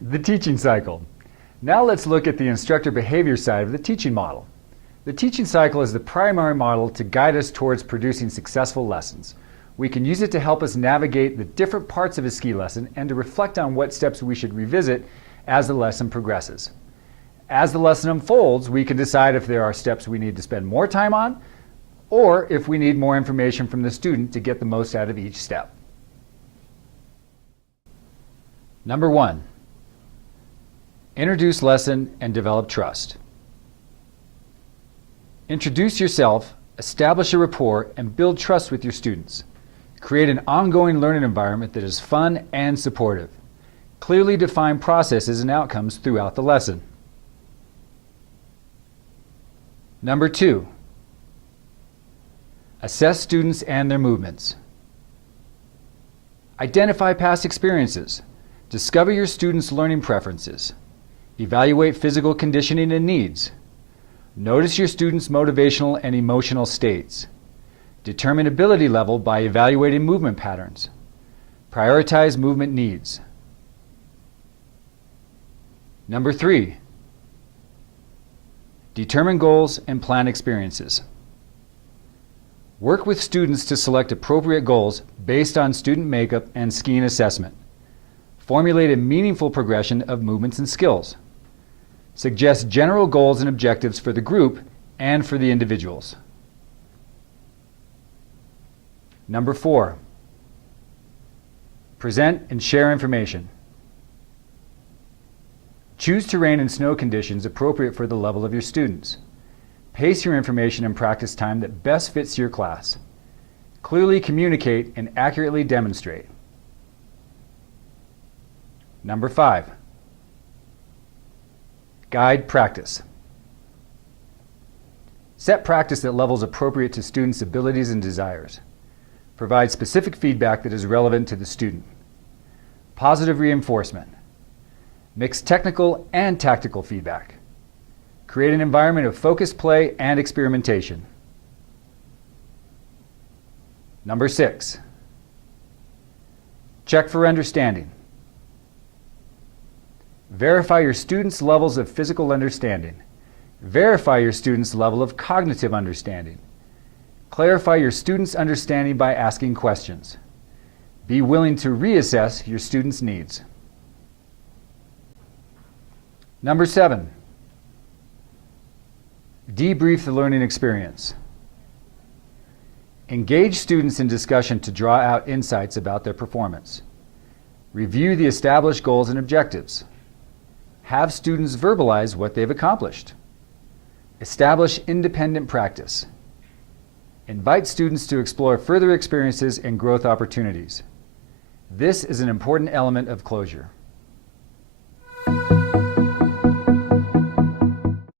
The teaching cycle. Now let's look at the instructor behavior side of the teaching model. The teaching cycle is the primary model to guide us towards producing successful lessons. We can use it to help us navigate the different parts of a ski lesson and to reflect on what steps we should revisit as the lesson progresses. As the lesson unfolds, we can decide if there are steps we need to spend more time on, or if we need more information from the student to get the most out of each step. Number 1. Introduce lesson and develop trust. Introduce yourself, establish a rapport, and build trust with your students. Create an ongoing learning environment that is fun and supportive. Clearly define processes and outcomes throughout the lesson. Number 2. Assess students and their movements. Identify past experiences. Discover your students' learning preferences. Evaluate physical conditioning and needs. Notice your students' motivational and emotional states. Determine ability level by evaluating movement patterns. Prioritize movement needs. Number 3. Determine goals and plan experiences. Work with students to select appropriate goals based on student makeup and skiing assessment. Formulate a meaningful progression of movements and skills. Suggest general goals and objectives for the group and for the individuals. Number 4. Present and share information. Choose terrain and snow conditions appropriate for the level of your students. Pace your information and practice time that best fits your class. Clearly communicate and accurately demonstrate. Number 5. Guide practice. Set practice at levels appropriate to students' abilities and desires. Provide specific feedback that is relevant to the student. Positive reinforcement. Mix technical and tactical feedback. Create an environment of focused play and experimentation. Number 6. Check for understanding. Verify your students' levels of physical understanding. Verify your students' level of cognitive understanding. Clarify your students' understanding by asking questions. Be willing to reassess your students' needs. Number 7. Debrief the learning experience. Engage students in discussion to draw out insights about their performance. Review the established goals and objectives. Have students verbalize what they've accomplished. Establish independent practice. Invite students to explore further experiences and growth opportunities. This is an important element of closure.